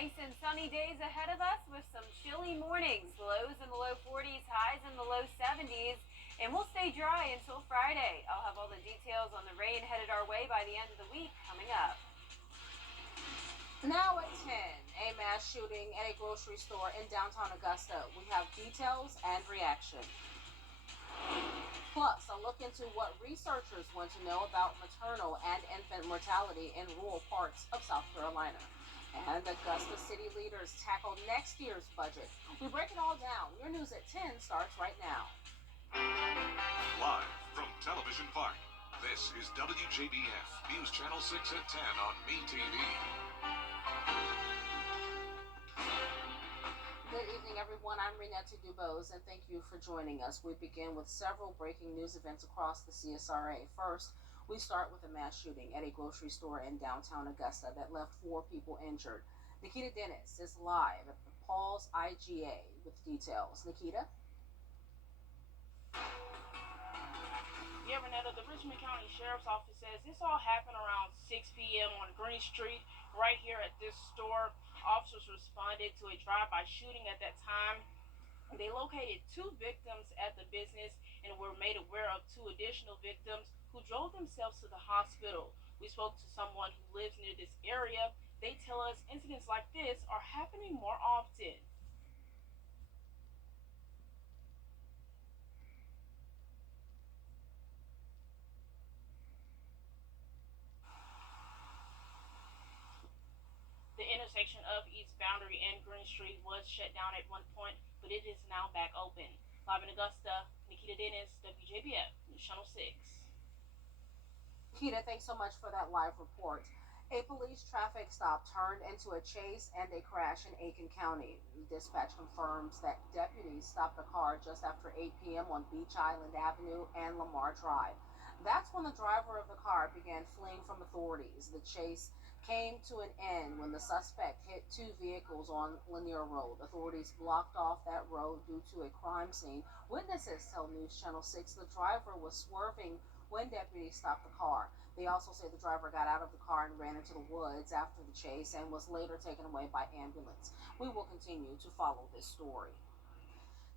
Nice and sunny days ahead of us with some chilly mornings, lows in the low 40s, highs in the low 70s, and we'll stay dry until Friday. I'll have all the details on the rain headed our way by the end of the week coming up. Now at 10, a mass shooting at a grocery store in downtown Augusta. We have details and reaction. Plus, a look into what researchers want to know about maternal and infant mortality in rural parts of South Carolina. And Augusta city leaders tackle next year's budget. We break it all down. Your news at 10 starts right now. Live from Television Park, this is WJBF News Channel 6 at 10 on MeTV. Good evening, everyone. I'm Renetta Dubose, and thank you for joining us. We begin with several breaking news events across the CSRA. First, we start with a mass shooting at a grocery store in downtown Augusta that left 4 people injured. Nikita Dennis is live at the Paul's IGA with details. Nikita? Yeah, Renetta, the Richmond County Sheriff's Office says this all happened around 6 p.m. on Green Street, right here at this store. Officers responded to a drive-by shooting at that time. They located 2 victims at the business and were made aware of 2 additional victims who drove themselves to the hospital. We spoke to someone who lives near this area. They tell us incidents like this are happening more often. The intersection of East Boundary and Green Street was shut down at one point, but it is now back open. Live in Augusta, Nikita Dennis, WJBF, News Channel 6. Nikita, thanks so much for that live report. A police traffic stop turned into a chase and a crash in Aiken County. Dispatch confirms that deputies stopped the car just after 8 p.m. on Beach Island Avenue and Lamar Drive. That's when the driver of the car began fleeing from authorities. The chase came to an end when the suspect hit 2 vehicles on Lanier Road. Authorities blocked off that road due to a crime scene. Witnesses tell News Channel 6 the driver was swerving when deputies stopped the car. They also say the driver got out of the car and ran into the woods after the chase and was later taken away by ambulance. We will continue to follow this story.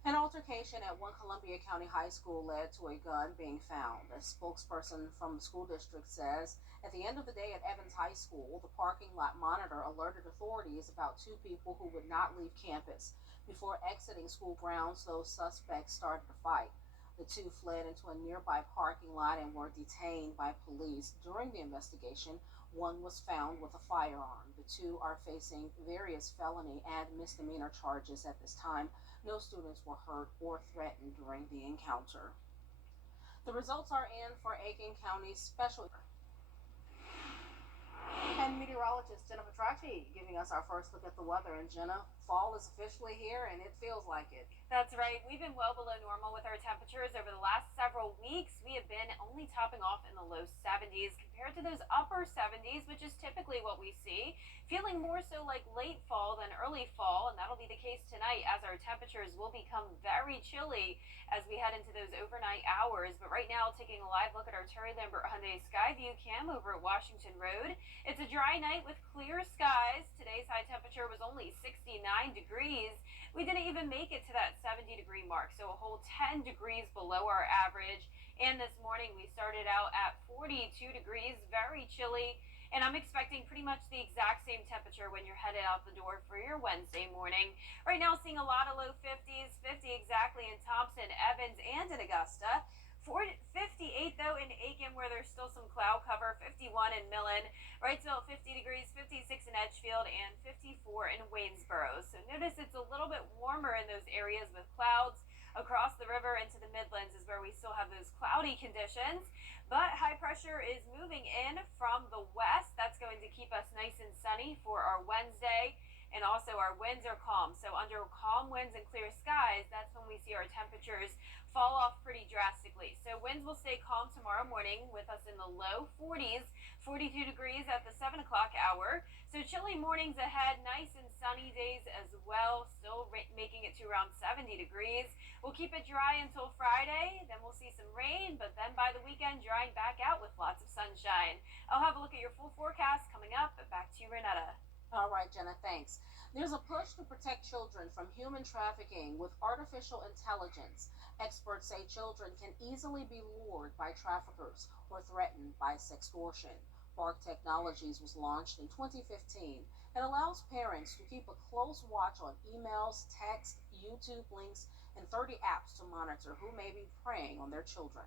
An altercation at one Columbia County high school led to a gun being found. A spokesperson from the school district says at the end of the day at Evans High School, the parking lot monitor alerted authorities about 2 people who would not leave campus. Before exiting school grounds, those suspects started a fight. The 2 fled into a nearby parking lot and were detained by police. During the investigation, one was found with a firearm. The 2 are facing various felony and misdemeanor charges at this time. No students were hurt or threatened during the encounter. The results are in for Aiken County's special. And meteorologist Jennifer Trachy giving us our first look at the weather. And Jenna, fall is officially here and it feels like it. That's right. We've been well below normal with our temperatures over the last several weeks. We have been only topping off in the low 70s compared to those upper 70s, which is typically what we see. Feeling more so like late fall than early fall, and that'll be the case tonight as our temperatures will become very chilly as we head into those overnight hours. But right now, taking a live look at our Terry Lambert Hyundai Skyview cam over at Washington Road. It's a dry night with clear skies. Today's high temperature was only 69 degrees. We didn't even make it to that 70-degree mark, so a whole 10 degrees below our average. And this morning we started out at 42 degrees, very chilly. And I'm expecting pretty much the exact same temperature when you're headed out the door for your Wednesday morning. Right now, seeing a lot of low 50s, 50 exactly in Thompson, Evans, and in Augusta. 58 though in Aiken, where there's still some cloud cover. 51 in Millen, Wrightsville 50 degrees, 56 in Edgefield, and 54 in Waynesboro. So notice it's a little bit warmer in those areas with clouds. Across the river into the Midlands is where we still have those cloudy conditions, but high pressure is moving in from the west. That's going to keep us nice and sunny for our Wednesday. And also our winds are calm. So under calm winds and clear skies, that's when we see our temperatures fall off pretty drastically. So winds will stay calm tomorrow morning with us in the low 40s, 42 degrees at the 7 o'clock hour. So chilly mornings ahead, nice and sunny days as well, still making it to around 70 degrees. We'll keep it dry until Friday, then we'll see some rain, but then by the weekend, drying back out with lots of sunshine. I'll have a look at your full forecast coming up, but back to you, Renetta. All right, Jenna, thanks. There's a push to protect children from human trafficking with artificial intelligence. Experts say children can easily be lured by traffickers or threatened by sextortion. Bark Technologies was launched in 2015. It allows parents to keep a close watch on emails, text, YouTube links, and 30 apps to monitor who may be preying on their children.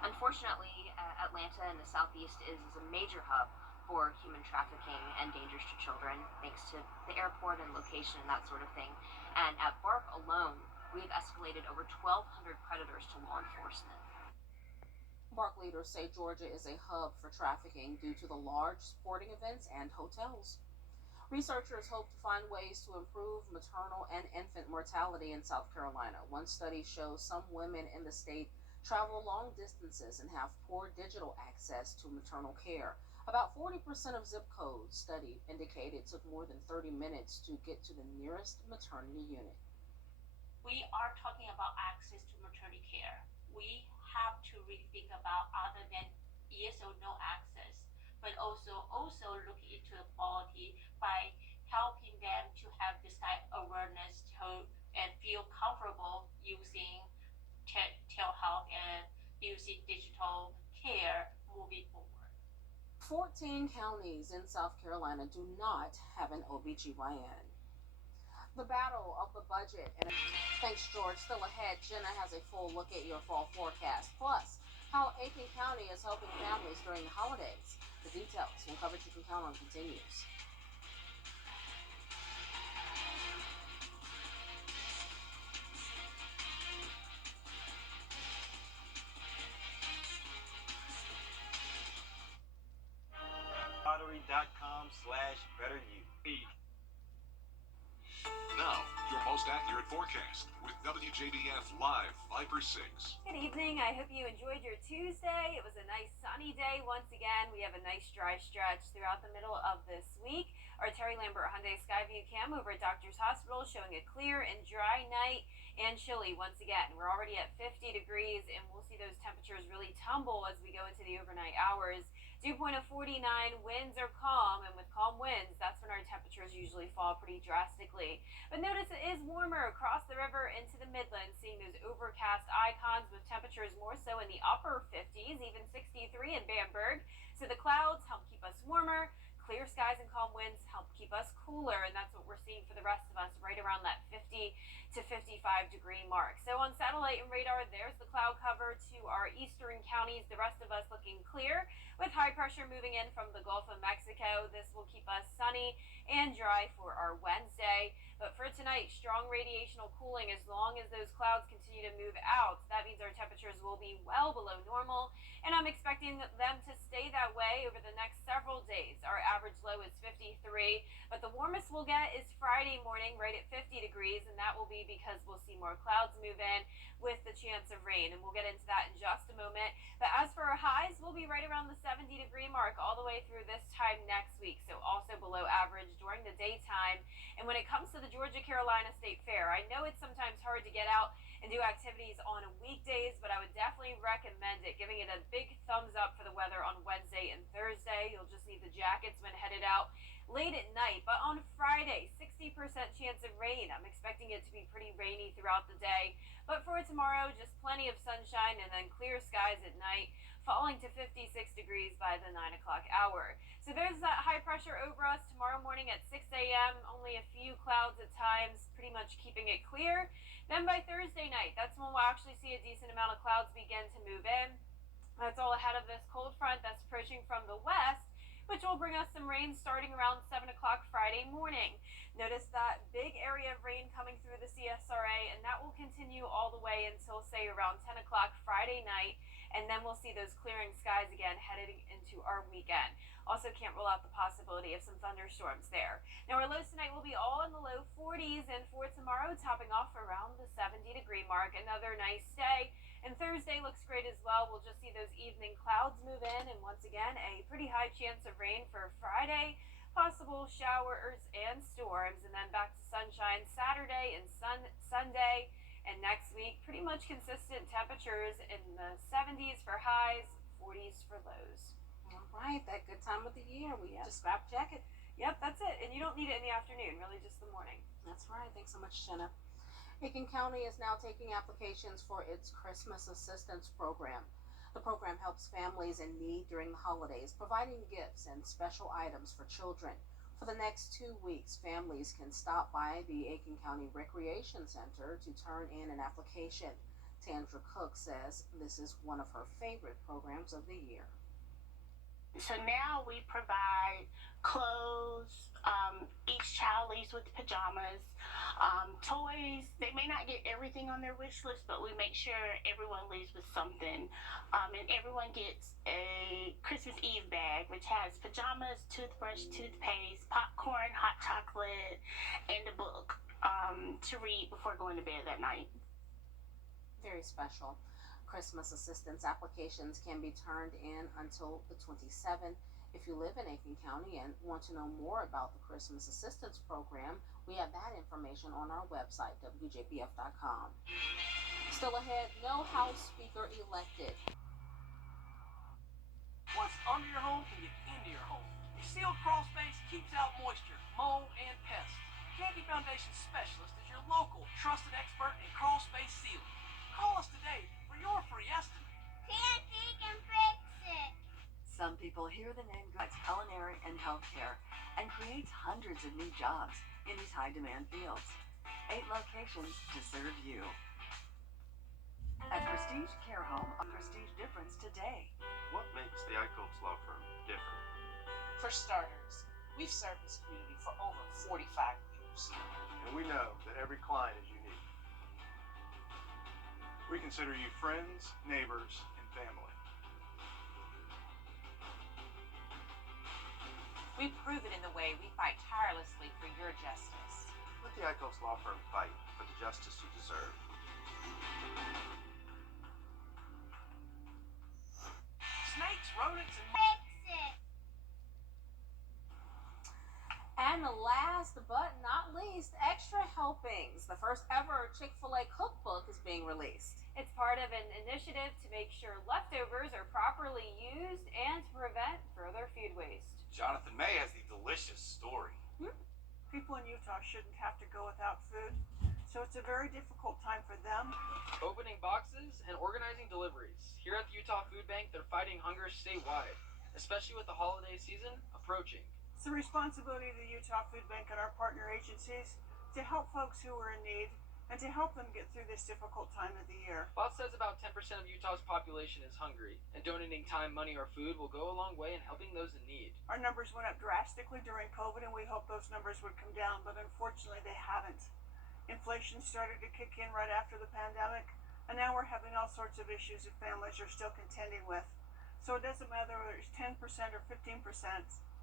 Unfortunately, Atlanta and the Southeast is a major hub for human trafficking and dangers to children, thanks to the airport and location and that sort of thing. And at BARC alone, we've escalated over 1,200 predators to law enforcement. BARC leaders say Georgia is a hub for trafficking due to the large sporting events and hotels. Researchers hope to find ways to improve maternal and infant mortality in South Carolina. One study shows some women in the state travel long distances and have poor digital access to maternal care. About 40% of zip codes studied indicate it took more than 30 minutes to get to the nearest maternity unit. We are talking about access to maternity care. We have to really think about other than yes or no access, but also look into the quality by helping them to have this type of awareness and feel comfortable using telehealth and using digital care moving forward. 14 counties in South Carolina do not have an OBGYN. The battle of the budget and thanks, George. Still ahead, Jenna has a full look at your fall forecast. Plus, how Aiken County is helping families during the holidays. The details when coverage you can count on continues. Lottery.com/betteryou. Now, your most accurate forecast with WJBF Live Viper 6. Good evening. I hope you enjoyed your Tuesday. It was a nice sunny day once again. We have a nice dry stretch throughout the middle of this week. Our Terry Lambert Hyundai Skyview cam over at Doctor's Hospital showing a clear and dry night and chilly once again. We're already at 50 degrees and we'll see those temperatures really tumble as we go into the overnight hours. Dew point of 49, winds are calm, and with calm winds, that's when our temperatures usually fall pretty drastically. But notice it is warmer across the river into the Midlands, seeing those overcast icons with temperatures more so in the upper 50s, even 63 in Bamberg. So the clouds help keep us warmer. Clear skies and calm winds help keep us cooler, and that's what we're seeing for the rest of us, right around that 50 to 55 degree mark. So on satellite and radar, there's the cloud cover to our eastern counties, the rest of us looking clear with high pressure moving in from the Gulf of Mexico. This will keep us sunny and dry for our Wednesday. But for tonight, strong radiational cooling as long as those clouds continue to move out. That means our temperatures will be well below normal, and I'm expecting them to stay that way over the next several days. Our average low is 53, but the warmest we'll get is Friday morning right at 50 degrees, and that will be because we'll see more clouds move in with the chance of rain, and we'll get into that in just a moment. But as for our highs, we'll be right around the 70 degree mark all the way through this time next week, so also below average during the daytime. And when it comes to the Georgia-Carolina State Fair, I know it's sometimes hard to get out and do activities on weekdays, but I would definitely recommend it, giving it a big thumbs up for the weather on Wednesday and Thursday. You'll just need the jackets when headed out late at night. But on Friday, 60% chance of rain. I'm expecting it to be pretty rainy throughout the day. But for tomorrow, just plenty of sunshine and then clear skies at night, falling to 56 degrees by the 9 o'clock hour. So there's that high pressure over us tomorrow morning at 6 a.m. Only a few clouds at times, pretty much keeping it clear. Then by Thursday night, that's when we'll actually see a decent amount of clouds begin to move in. That's all ahead of this cold front that's approaching from the west, which will bring us some rain starting around 7 o'clock Friday morning. Notice that big area of rain coming through the CSRA, and that will continue all the way until, say, around 10 o'clock Friday night, and then we'll see those clearing skies again heading into our weekend. Also can't rule out the possibility of some thunderstorms there. Now our lows tonight will be all in the low 40s, and for tomorrow topping off around the 70 degree mark. Another nice day. And Thursday looks great as well. We'll just see those evening clouds move in, and once again a pretty high chance of rain for Friday. Possible showers and storms, and then back to sunshine Saturday and Sunday. And next week, pretty much consistent temperatures in the 70s for highs, 40s for lows. All right, that good time of the year. We just grab a jacket. Yep, that's it. And you don't need it in the afternoon, really just the morning. That's right. Thanks so much, Jenna. Aiken County is now taking applications for its Christmas Assistance Program. The program helps families in need during the holidays, providing gifts and special items for children. For the next 2 weeks, families can stop by the Aiken County Recreation Center to turn in an application. Tandra Cook says this is one of her favorite programs of the year. So now we provide clothes. Each child leaves with pajamas, toys. They may not get everything on their wish list, but we make sure everyone leaves with something. And everyone gets a Christmas Eve bag, which has pajamas, toothbrush, toothpaste, popcorn, hot chocolate, and a book to read before going to bed that night. Very special. Christmas assistance applications can be turned in until the 27th. If you live in Aiken County and want to know more about the Christmas Assistance Program, we have that information on our website, WJBF.com. Still ahead, no House Speaker elected. What's under your home can get into your home. A sealed crawl space keeps out moisture, mold, and pests. Candy Foundation Specialist is your local, trusted expert in crawl space sealing. Call us today for your free estimate. Candy can fix it. Some people hear the name Goods Culinary and Healthcare and creates hundreds of new jobs in these high-demand fields. 8 locations to serve you. At Prestige Care Home, a prestige difference today. What makes the Icotes Law Firm different? For starters, we've served this community for over 45 years. And we know that every client is unique. We consider you friends, neighbors, and family. We prove it in the way we fight tirelessly for your justice. Let the Icotes Law Firm fight for the justice you deserve. Snakes, rodents, and Fix it. And last but not least, Extra Helpings. The first ever Chick-fil-A cookbook is being released. It's part of an initiative to make sure leftovers are properly used and to prevent further food waste. Jonathan May has the delicious story. People in Utah shouldn't have to go without food, so it's a very difficult time for them. Opening boxes and organizing deliveries. Here at the Utah Food Bank, they're fighting hunger statewide, especially with the holiday season approaching. It's the responsibility of the Utah Food Bank and our partner agencies to help folks who are in need and to help them get through this difficult time of the year. Bob says about 10% of Utah's population is hungry, and donating time, money, or food will go a long way in helping those in need. Our numbers went up drastically during COVID, and we hoped those numbers would come down, but unfortunately they haven't. Inflation started to kick in right after the pandemic, and now we're having all sorts of issues that families are still contending with. So it doesn't matter whether it's 10% or 15%,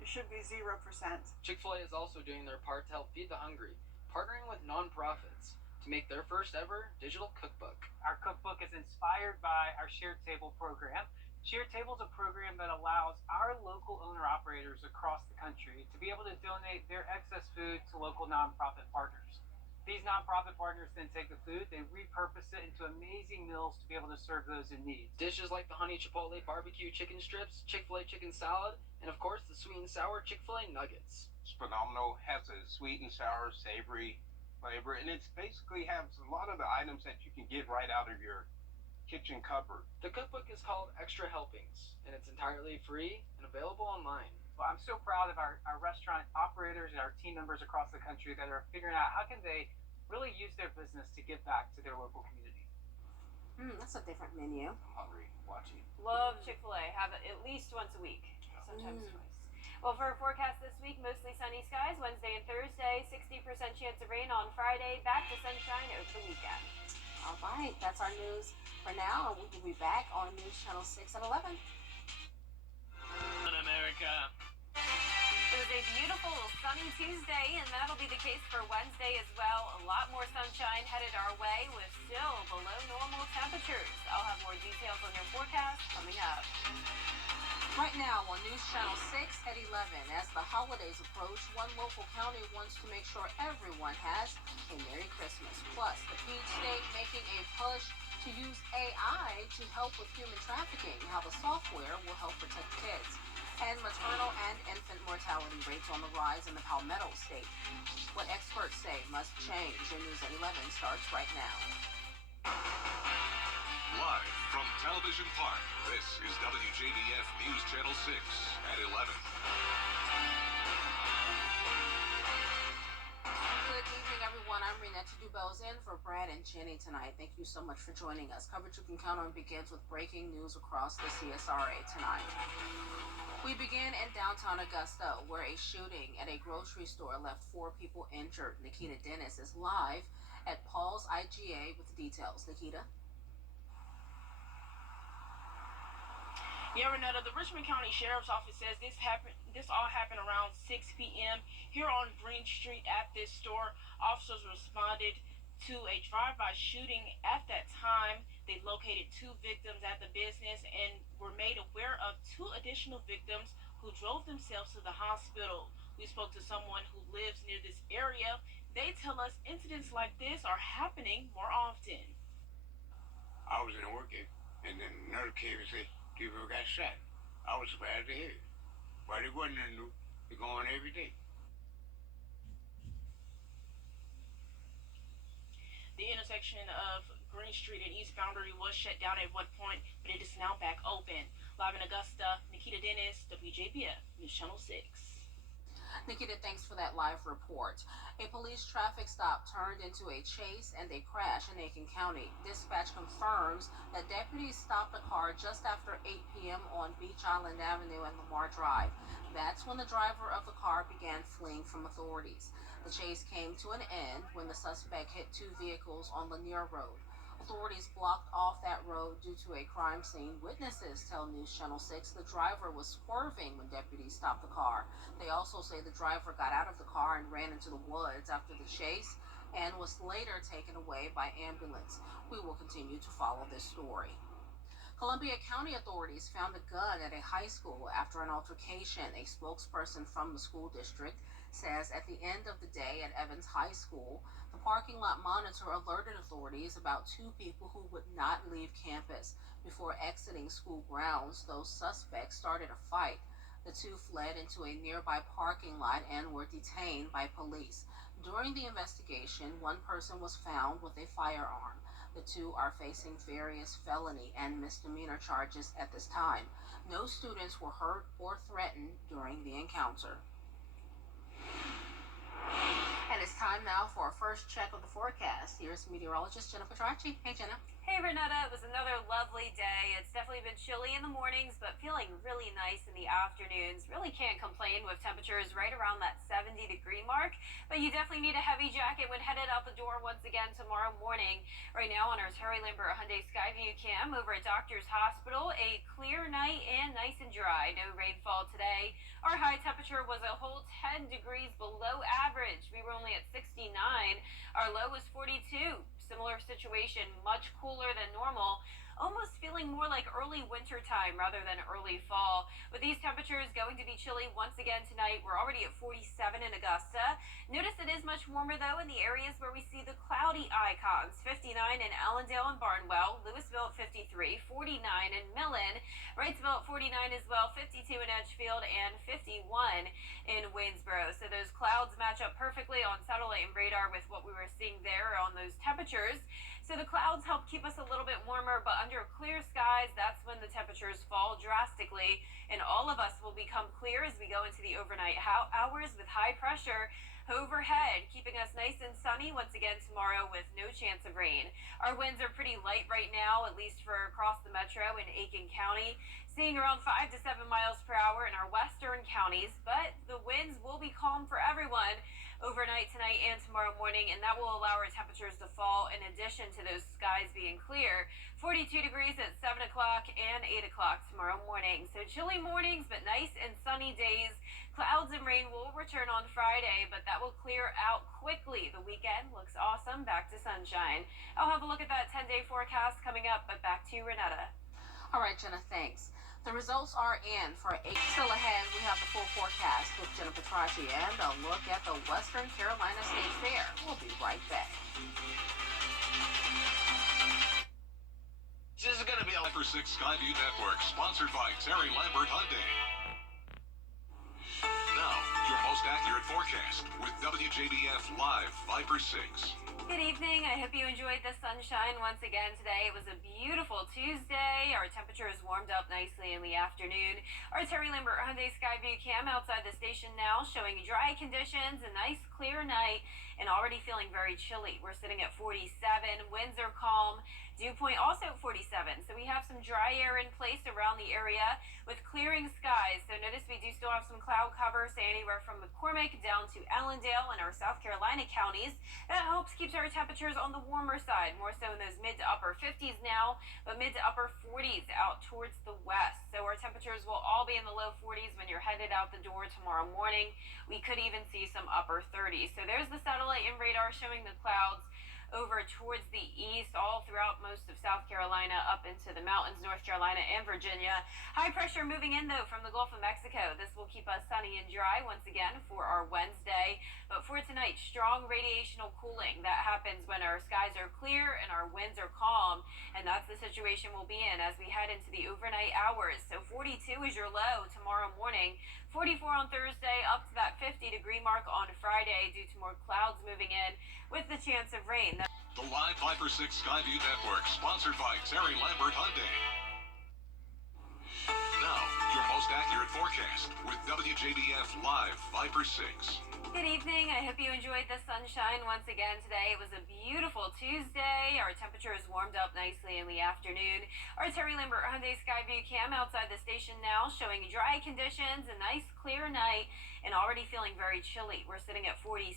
it should be 0%. Chick-fil-A is also doing their part to help feed the hungry, partnering with nonprofits to make their first ever digital cookbook. Our cookbook is inspired by our Shared Table program. Shared Table is a program that allows our local owner-operators across the country to be able to donate their excess food to local nonprofit partners. These nonprofit partners then take the food, they repurpose it into amazing meals to be able to serve those in need. Dishes like the honey chipotle barbecue chicken strips, Chick-fil-A chicken salad, and of course the sweet and sour Chick-fil-A nuggets. It's phenomenal, has a sweet and sour, savory flavor, and it's basically has a lot of the items that you can get right out of your kitchen cupboard. The cookbook is called Extra Helpings, and it's entirely free and available online. Well, I'm so proud of our restaurant operators and our team members across the country that are figuring out how can they really use their business to give back to their local community. That's a different menu. I'm hungry watching. Love Chick-fil-A. Have it at least once a week, sometimes twice. Well, for our forecast this week, mostly sunny skies Wednesday and Thursday, 60% chance of rain on Friday, back to sunshine over the weekend. All right, that's our news for now, and we will be back on News Channel 6 at 11. In America. It was a beautiful sunny Tuesday, and that'll be the case for Wednesday as well. A lot more sunshine headed our way with still below normal temperatures. I'll have more details on your forecast coming up. Right now on News Channel 6 at 11, as the holidays approach, one local county wants to make sure everyone has a Merry Christmas. Plus, the Peach State making a push to use AI to help with human trafficking, how the software will help protect kids. And maternal and infant mortality rates on the rise in the Palmetto State. What experts say must change. Your News at 11 starts right now. Live from Television Park, this is WJBF News Channel 6 at 11. Good evening, everyone. I'm Renetta Dubose in for Brad and Jenny tonight. Thank you so much for joining us. Coverage you can count on begins with breaking news across the CSRA tonight. We begin in downtown Augusta, where a shooting at a grocery store left 4 people injured. Nikita Dennis is live at Paul's IGA with the details. Nikita? Yeah, Renetta, the Richmond County Sheriff's Office says this all happened around 6 p.m. here on Green Street at this store. Officers responded to a drive-by shooting at that time. They located 2 victims at the business and were made aware of 2 additional victims who drove themselves to the hospital. We spoke to someone who lives near this area. They tell us incidents like this are happening more often. I was in working, and then another came and said, people got shot. I was surprised to hear it. But it wasn't nothing new. It's going every day. The intersection of Green Street and East Boundary was shut down at one point, but it is now back open. Live in Augusta, Nikita Dennis, WJBF, News Channel 6. Nikita, thanks for that live report. A police traffic stop turned into a chase and a crash in Aiken County. Dispatch confirms that deputies stopped a car just after 8 p.m. on Beach Island Avenue and Lamar Drive. That's when the driver of the car began fleeing from authorities. The chase came to an end when the suspect hit 2 vehicles on Lanier Road. Authorities blocked off that road due to a crime scene. Witnesses tell News Channel 6 the driver was swerving when deputies stopped the car. They also say the driver got out of the car and ran into the woods after the chase and was later taken away by ambulance. We will continue to follow this story. Columbia County authorities found a gun at a high school after an altercation. A spokesperson from the school district says at the end of the day at Evans High School, the parking lot monitor alerted authorities about 2 people who would not leave campus. Before exiting school grounds, those suspects started a fight. The 2 fled into a nearby parking lot and were detained by police. During the investigation, 1 person was found with a firearm. The 2 are facing various felony and misdemeanor charges at this time. No students were hurt or threatened during the encounter. And it's time now for our first check of the forecast. Here's meteorologist Jennifer Tracci. Hey, Jenna. Hey, Renetta. It was another lovely day. It's definitely been chilly in the mornings, but feeling really nice in the afternoons. Really can't complain with temperatures right around that 70-degree mark. But you definitely need a heavy jacket when headed out the door once again tomorrow morning. Right now on our Terry Lambert Hyundai Skyview cam over at Doctor's Hospital, a clear night and nice and dry. No rainfall today. Our high temperature was a whole 10 degrees below average. We were only at 69. Our low was 42. Similar situation, much cooler than normal. Almost feeling more like early winter time rather than early fall. With these temperatures going to be chilly once again tonight, we're already at 47 in Augusta. Notice it is much warmer though in the areas where we see the cloudy icons. 59 in Allendale and Barnwell, Louisville at 53, 49 in Millen, Wrightsville at 49 as well, 52 in Edgefield, and 51 in Waynesboro. So those clouds match up perfectly on satellite and radar with what we were seeing there on those temperatures. So the clouds help keep us a little bit warmer, but under clear skies, that's when the temperatures fall drastically, and all of us will become clear as we go into the overnight hours with high pressure overhead, keeping us nice and sunny once again tomorrow with no chance of rain. Our winds are pretty light right now, at least for across the metro in Aiken County, seeing around 5 to 7 miles per hour in our western counties, but the winds will be calm for everyone overnight tonight and tomorrow morning, and that will allow our temperatures to fall in addition to those skies being clear. 42 degrees at 7 o'clock and 8 o'clock tomorrow morning. So chilly mornings, but nice and sunny days. Clouds and rain will return on Friday, but that will clear out quickly. The weekend looks awesome, back to sunshine. I'll have a look at that 10-day forecast coming up, but back to you, Renetta. All right, Jenna, thanks. The results are in for 8. Still ahead, we have the full forecast with Jennifer Tracci and a look at the Western Carolina State Fair. We'll be right back. This is going to be a for 6 Skyview Network, sponsored by Terry Lambert Hyundai. most accurate forecast with WJBF Live Viper 6. Good evening. I hope you enjoyed the sunshine once again today. It was a beautiful Tuesday. Our temperatures warmed up nicely in the afternoon. Our Terry Lambert Hyundai Skyview cam outside the station now showing dry conditions, a nice clear night, and already feeling very chilly. We're sitting at 47. Winds are calm. Dew point also 47. So we have some dry air in place around the area with clearing skies. So notice we do still have some cloud cover, say anywhere from McCormick down to Allendale in our South Carolina counties. That helps keeps our temperatures on the warmer side, more so in those mid to upper 50s now, but mid to upper 40s out towards the west. So our temperatures will all be in the low 40s when you're headed out the door tomorrow morning. We could even see some upper 30s. So there's the satellite and radar showing the clouds over towards the east, all throughout most of South Carolina, up into the mountains, North Carolina and Virginia. High pressure moving in, though, from the Gulf of Mexico. This will keep us sunny and dry once again for our Wednesday. But for tonight, strong radiational cooling. That happens when our skies are clear and our winds are calm. And that's the situation we'll be in as we head into the overnight hours. So 42 is your low tomorrow morning. 44 on Thursday, up to that 50-degree mark on Friday due to more clouds moving in with the chance of rain. The Live Viper 6 Skyview Network, sponsored by Terry Lambert Hyundai. Now, your most accurate forecast with WJBF Live Viper 6. Good evening. I hope you enjoyed the sunshine once again today. It was a beautiful Tuesday. Our temperatures warmed up nicely in the afternoon. Our Terry Lambert Hyundai Skyview cam outside the station now showing dry conditions, a nice clear night, and already feeling very chilly. We're sitting at 47.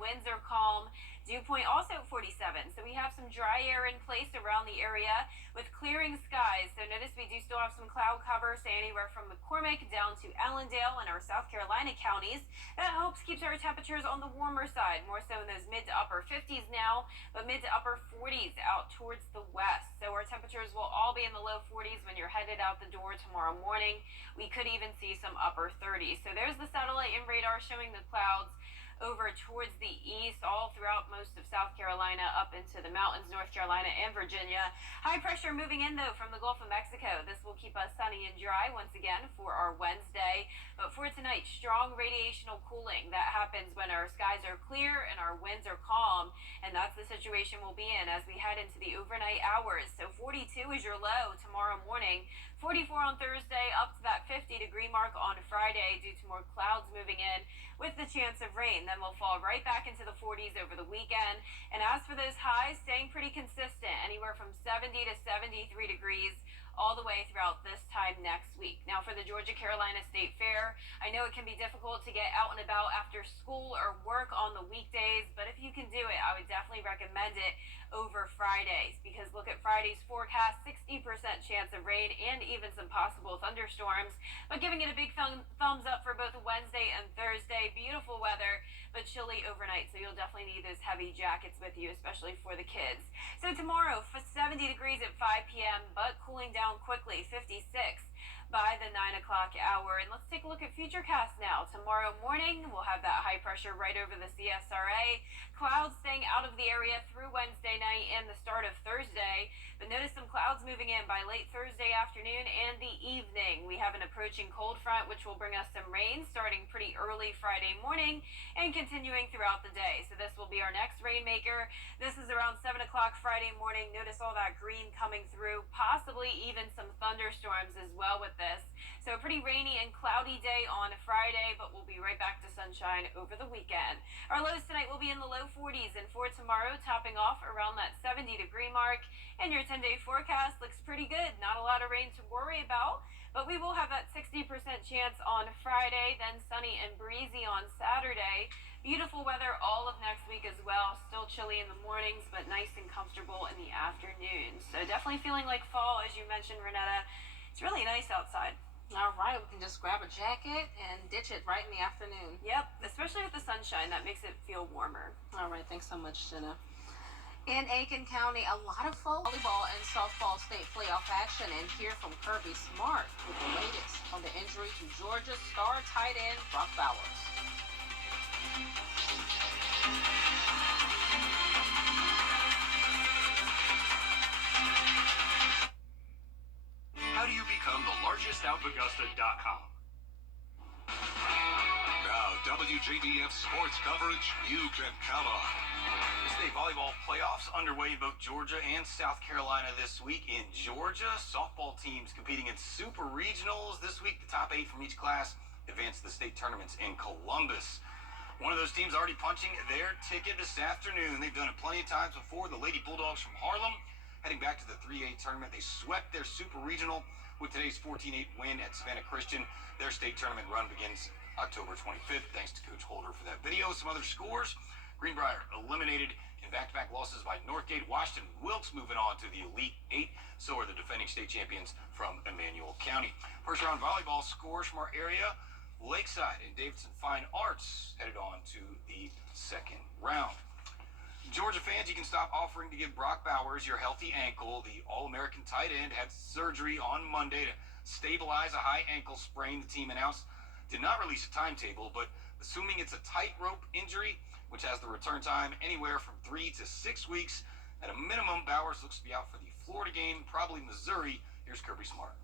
Winds are calm. Dew point also 47. So we have some dry air in place around the area with clearing skies. So notice we do still have some cloud cover, say anywhere from McCormick down to Allendale in our South Carolina counties. That helps keeps our temperatures on the warmer side, more so in those mid to upper 50s now, but mid to upper 40s out towards the west. So our temperatures will all be in the low 40s when you're headed out the door tomorrow morning. We could even see some upper 30s. So there's the satellite and radar showing the clouds over towards the east, all throughout most of South Carolina, up into the mountains, North Carolina and Virginia. High pressure moving in, though, from the Gulf of Mexico. This will keep us sunny and dry once again for our Wednesday. But for tonight, strong radiational cooling. That happens when our skies are clear and our winds are calm. And that's the situation we'll be in as we head into the overnight hours. So 42 is your low tomorrow morning. 44 on Thursday, up to that 50-degree mark on Friday due to more clouds moving in with the chance of rain. Then we'll fall right back into the 40s over the weekend. And as for those highs, staying pretty consistent, anywhere from 70 to 73 degrees all the way throughout this time next week. Now for the Georgia-Carolina State Fair, I know it can be difficult to get out and about after school or work on the weekdays, but if you can do it, I would definitely recommend it over Fridays, because look at Friday's forecast, 60% chance of rain and even some possible thunderstorms, but giving it a big thumbs up for both Wednesday and Thursday. Beautiful weather, but chilly overnight, so you'll definitely need those heavy jackets with you, especially for the kids. So tomorrow, for 70 degrees at 5 p.m., but cooling down quickly, 56 by the 9 o'clock hour. And let's take a look at Futurecast now. Tomorrow morning, we'll have that high pressure right over the CSRA. Clouds staying out of the area through Wednesday night and the start of Thursday. But notice some clouds moving in by late Thursday afternoon and the evening. We have an approaching cold front, which will bring us some rain starting pretty early Friday morning and continuing throughout the day. So this will be our next rainmaker. This is around 7 o'clock Friday morning. Notice all that green coming through, possibly even some thunderstorms as well with this. So a pretty rainy and cloudy day on Friday, but we'll be right back to sunshine over the weekend. Our lows tonight will be in the low 40s, and for tomorrow, topping off around that 70-degree mark. And your 10-day forecast looks pretty good. Not a lot of rain to worry about, but we will have that 60% chance on Friday, then sunny and breezy on Saturday. Beautiful weather all of next week as well. Still chilly in the mornings, but nice and comfortable in the afternoons. So definitely feeling like fall, as you mentioned, Renetta. It's really nice outside. All right, we can just grab a jacket and ditch it right in the afternoon. Yep, especially with the sunshine. That makes it feel warmer. All right, thanks so much, Jenna. In Aiken County, a lot of volleyball and softball state playoff action, and hear from Kirby Smart with the latest on the injury to Georgia's star tight end Brock Bowers. How do you become the largest out? Augusta.com. Now, WJBF sports coverage you can count on. State volleyball playoffs underway in both Georgia and South Carolina this week. In Georgia, softball teams competing in super regionals this week. The top 8 from each class advance to the state tournaments in Columbus. One of those teams already punching their ticket this afternoon. They've done it plenty of times before. The Lady Bulldogs from Harlem heading back to the 3A tournament. They swept their super regional with today's 14-8 win at Savannah Christian. Their state tournament run begins October 25th. Thanks to Coach Holder for that video. Some other scores. Greenbrier eliminated in back-to-back losses by Northgate. Washington Wilkes moving on to the Elite 8. So are the defending state champions from Emmanuel County. First round volleyball scores from our area. Lakeside and Davidson Fine Arts headed on to the second round. Georgia fans, you can stop offering to give Brock Bowers your healthy ankle. The All-American tight end had surgery on Monday to stabilize a high ankle sprain. The team announced did not release a timetable, but assuming it's a tightrope injury, which has the return time anywhere from 3 to 6 weeks, at a minimum, Bowers looks to be out for the Florida game, probably Missouri. Here's Kirby Smart.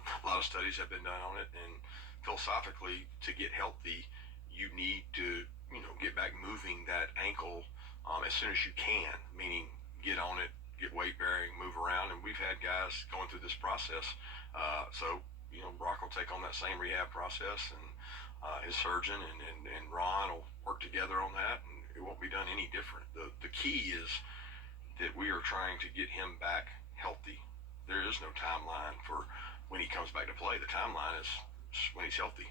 A lot of studies have been done on it, and philosophically, to get healthy, you need to, get back moving that ankle as soon as you can, meaning get on it, get weight bearing, move around, and we've had guys going through this process. So Brock will take on that same rehab process, and his surgeon and Ron will work together on that, and it won't be done any different. The key is that we are trying to get him back healthy. There is no timeline for when he comes back to play. The timeline is when he's healthy.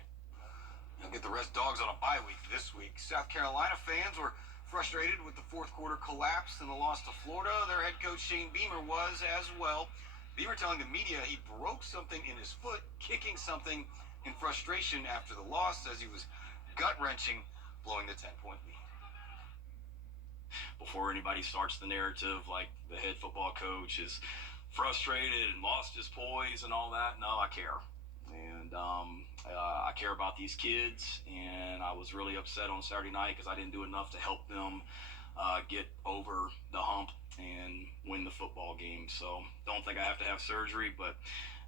You'll get the Red Dogs on a bye week this week. South Carolina fans were frustrated with the fourth quarter collapse and the loss to Florida. Their head coach Shane Beamer was as well. Beamer telling the media he broke something in his foot, kicking something in frustration after the loss, as he was gut-wrenching, blowing the 10-point lead. Before anybody starts the narrative like the head football coach is frustrated and lost his poise and all that, no, I care. And I care about these kids, and I was really upset on Saturday night because I didn't do enough to help them get over the hump and win the football game. So don't think I have to have surgery, but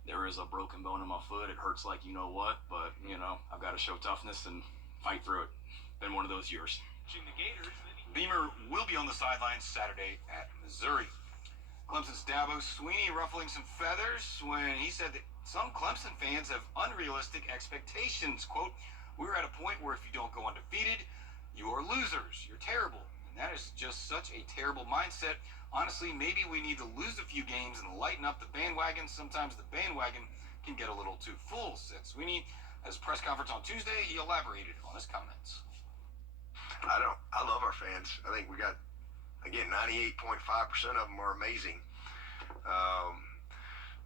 there is a broken bone in my foot. It hurts like you know what, but I've got to show toughness and fight through it. Been one of those years. Beamer will be on the sidelines Saturday at Missouri. Clemson's Dabo Swinney ruffling some feathers when he said that some Clemson fans have unrealistic expectations. Quote, "We're at a point where if you don't go undefeated, you are losers. You're terrible." And that is just such a terrible mindset. Honestly, maybe we need to lose a few games and lighten up the bandwagon. Sometimes the bandwagon can get a little too full, said Swinney. At his press conference on Tuesday, he elaborated on his comments. I love our fans. I think we got, again, 98.5% of them are amazing.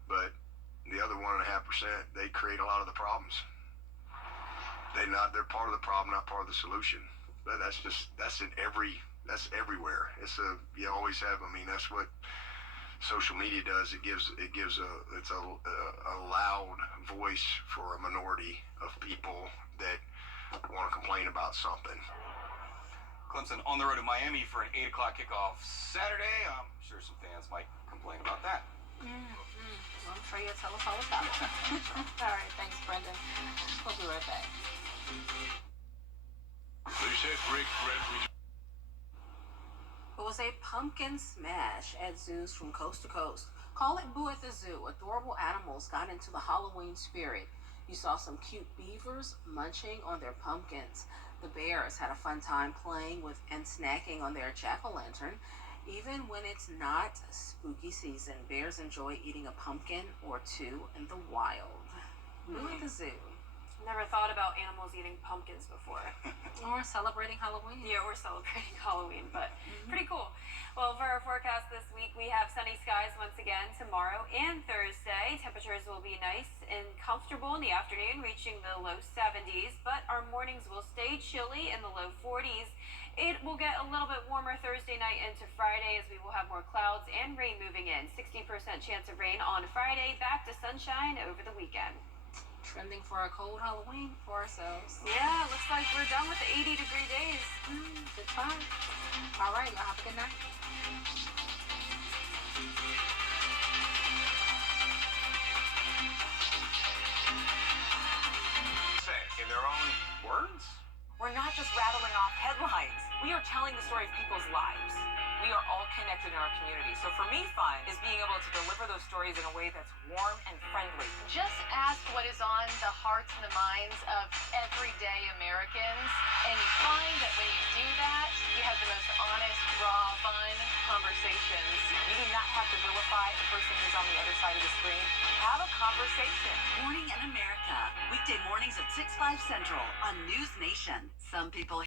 But the other 1.5%, they create a lot of the problems. They're part of the problem, not part of the solution. But that's everywhere. You always have. That's what social media does. It's a loud voice for a minority of people that want to complain about something. Clemson on the road to Miami for an 8 o'clock kickoff Saturday. I'm sure some fans might complain about that. I'm sure you'll tell us all about it. All right, thanks, Brendan. We'll be right back. It was a pumpkin smash at zoos from coast to coast. Call it Boo at the Zoo. Adorable animals got into the Halloween spirit. You saw some cute beavers munching on their pumpkins. The bears had a fun time playing with and snacking on their jack-o'-lantern. Even when it's not spooky season, bears enjoy eating a pumpkin or two in the wild. Boo at the Zoo. Never thought about animals eating pumpkins before. Or celebrating Halloween. Yeah, we're celebrating Halloween, but pretty cool. Well, for our forecast this week, we have sunny skies once again tomorrow and Thursday. Temperatures will be nice and comfortable in the afternoon, reaching the low 70s, but our mornings will stay chilly in the low 40s. It will get a little bit warmer Thursday night into Friday as we will have more clouds and rain moving in. 60% chance of rain on Friday, back to sunshine over the weekend. Trending for a cold Halloween for ourselves. Yeah, looks like we're done with the 80-degree days. Good time. All right, y'all have a good night. Say, in their own words, not just rattling off headlines. We are telling the story of people's lives. We are all connected in our community. So for me, fun is being able to deliver those stories in a way that's warm and friendly. Just ask what is on the hearts and the minds of everyday Americans, and you find that when you do that, you have the most honest, raw, fun conversations. You do not have to vilify the person who's on the other side of the screen. Have a conversation. Morning in America. Weekday mornings at 6, 5 Central on News Nation. Some people